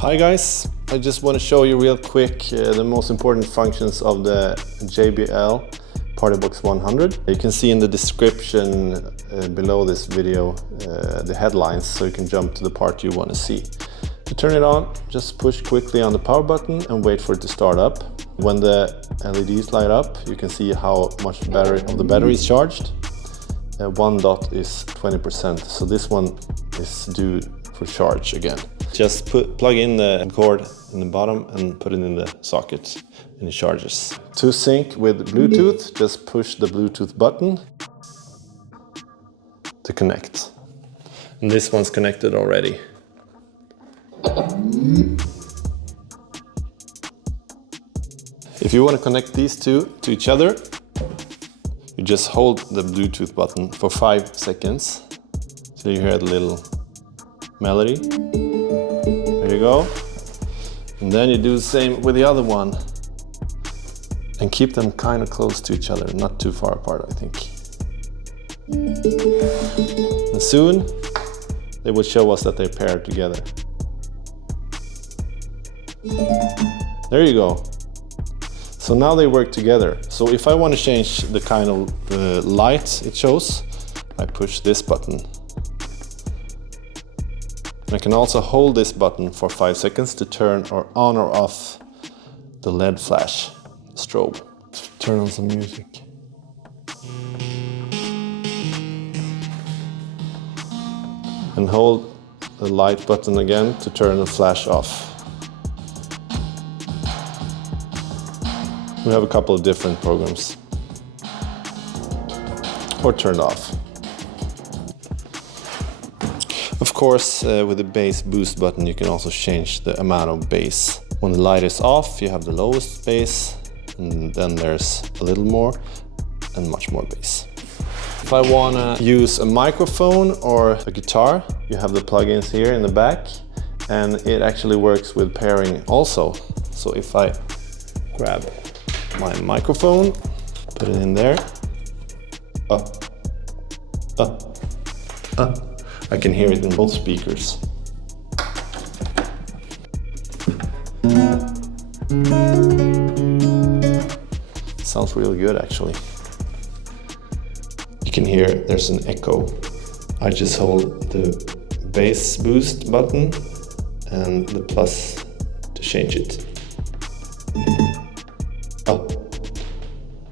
Hi guys, I just want to show you real quick the most important functions of the JBL Partybox 100. You can see in the description below this video the headlines, so you can jump to the part you want to see. To turn it on, just push quickly on the power button and wait for it to start up. When the LEDs light up, you can see how much of the battery is charged. One dot is 20%, so this one is due for charge again. Just plug in the cord in the bottom and put it in the socket and it charges. To sync with Bluetooth, just push the Bluetooth button to connect. And this one's connected already. If you want to connect these two to each other, you just hold the Bluetooth button for 5 seconds till you hear the little melody. There you go. And then you do the same with the other one. And keep them kind of close to each other, not too far apart, I think. And soon they will show us that they're paired together. There you go. So now they work together. So if I want to change the kind of light it shows, I push this button. I can also hold this button for 5 seconds to turn on or off the LED flash strobe. Let's turn on some music. And hold the light button again to turn the flash off. We have a couple of different programs. Or turned off. Of course, with the bass boost button, you can also change the amount of bass. When the light is off, you have the lowest bass, and then there's a little more and much more bass. If I want to use a microphone or a guitar, you have the plugins here in the back, and it actually works with pairing also. So if I grab my microphone, put it in there, I can hear it in both speakers. Sounds really good actually. You can hear there's an echo. I just hold the bass boost button and the plus to change it. Oh,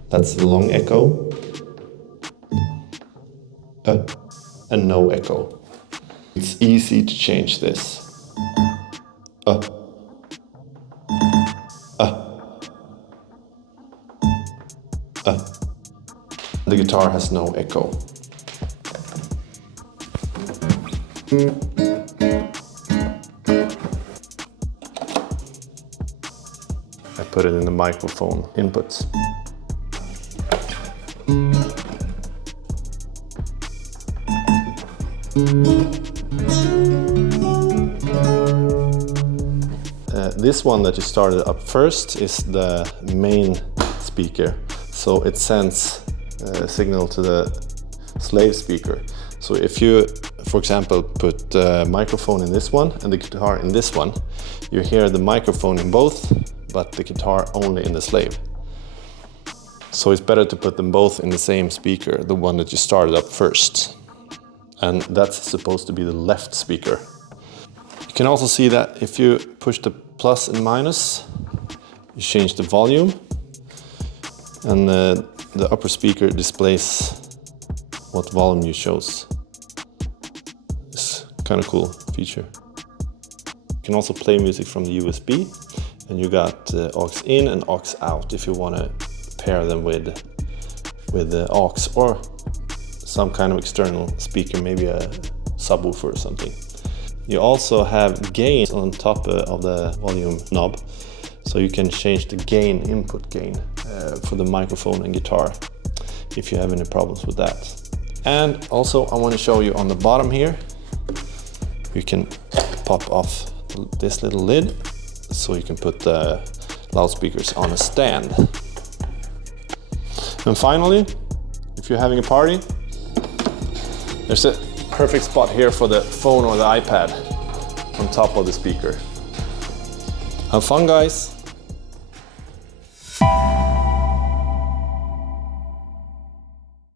that's the long echo. And no echo. It's easy to change this. The guitar has no echo. I put it in the microphone inputs. This one that you started up first is the main speaker, so it sends a signal to the slave speaker. So if you, for example, put the microphone in this one and the guitar in this one, you hear the microphone in both, but the guitar only in the slave. So it's better to put them both in the same speaker, the one that you started up first. And that's supposed to be the left speaker. You can also see that if you push the plus and minus, you change the volume, and the upper speaker displays what volume you chose. It's kind of cool feature. You can also play music from the USB, and you got aux in and aux out if you want to pair them with the aux or some kind of external speaker, maybe a subwoofer or something. You also have gain on top of the volume knob, so you can change the gain, input gain, for the microphone and guitar if you have any problems with that. And also I want to show you on the bottom here, you can pop off this little lid so you can put the loudspeakers on a stand. And finally, if you're having a party, there's a perfect spot here for the phone or the iPad on top of the speaker. Have fun, guys!